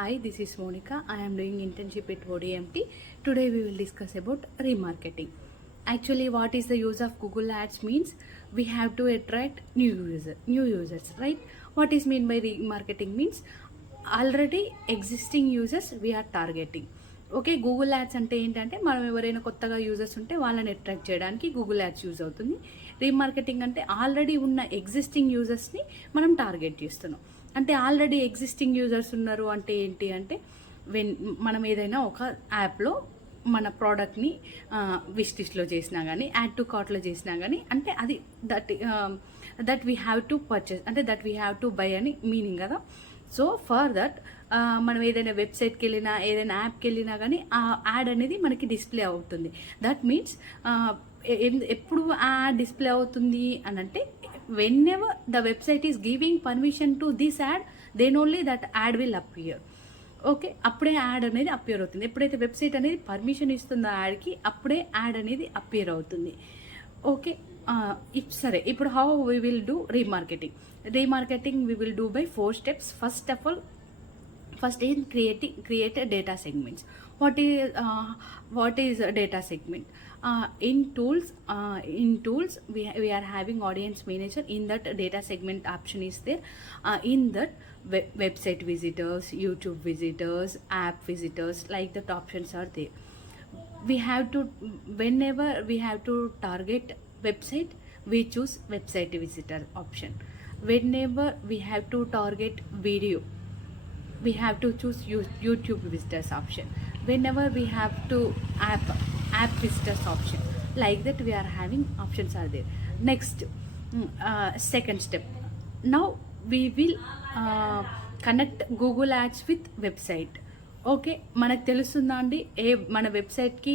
Hi, this is Monica. I am doing internship at ODMT. Today we will discuss about remarketing. Actually, what is the use of Google Ads means we have to attract new users, right? What is mean by remarketing means already existing users we are targeting. Okay, Google ads అంటే ఏంటంటే మనం ఎవరైనా కొత్తగా యూజర్స్ ఉంటే వాళ్ళని అట్రాక్ట్ చేయడానికి Google ads use అవుతుంది. రీమార్కెటింగ్ అంటే ఆల్రెడీ ఉన్న ఎగ్జిస్టింగ్ యూజర్స్ని మనం టార్గెట్ చేస్తున్నాం. అంటే ఆల్రెడీ ఎగ్జిస్టింగ్ యూజర్స్ ఉన్నారు అంటే ఏంటి అంటే మనం ఏదైనా ఒక యాప్లో మన ప్రోడక్ట్ని విష్ లిస్ట్లో చేసినా కానీ యాడ్ టు కార్ట్లో చేసినా కానీ అంటే అది that we have to purchase అంటే that we have to buy అని మీనింగ్ కదా. సో ఫర్ దట్ మనం ఏదైనా వెబ్సైట్కి వెళ్ళినా ఏదైనా యాప్కి వెళ్ళినా కానీ ఆ యాడ్ అనేది మనకి డిస్ప్లే అవుతుంది. దట్ మీన్స్ ఎప్పుడు ఆ యాడ్ డిస్ప్లే అవుతుంది అని అంటే whenever the website is giving permission to this ad then only that ad will appear. Okay, అప్పుడే యాడ్ అనేది అపియర్ అవుతుంది. ఎప్పుడైతే వెబ్సైట్ అనేది పర్మిషన్ ఇస్తుందో యాడ్కి అప్పుడే యాడ్ అనేది అపియర్ అవుతుంది. ఓకే, సరే, ఇప్పుడు how we will do remarketing. Remarketing we will do by 4 steps. First of all, first is create a data segments. What is a data segment? In tools we are having audience manager. In that data segment option is there. In that website visitors, YouTube visitors, app visitors, like that options are there. We have to, whenever we have to target website, we choose website visitor option. Whenever we have to target video, we have to choose YouTube visitors option. Whenever we have to app visitors option, like that we are having options are there. Next, second step, now we will connect Google Ads with website. Okay, మనకు తెలుస్తుందా అండి మన వెబ్సైట్కి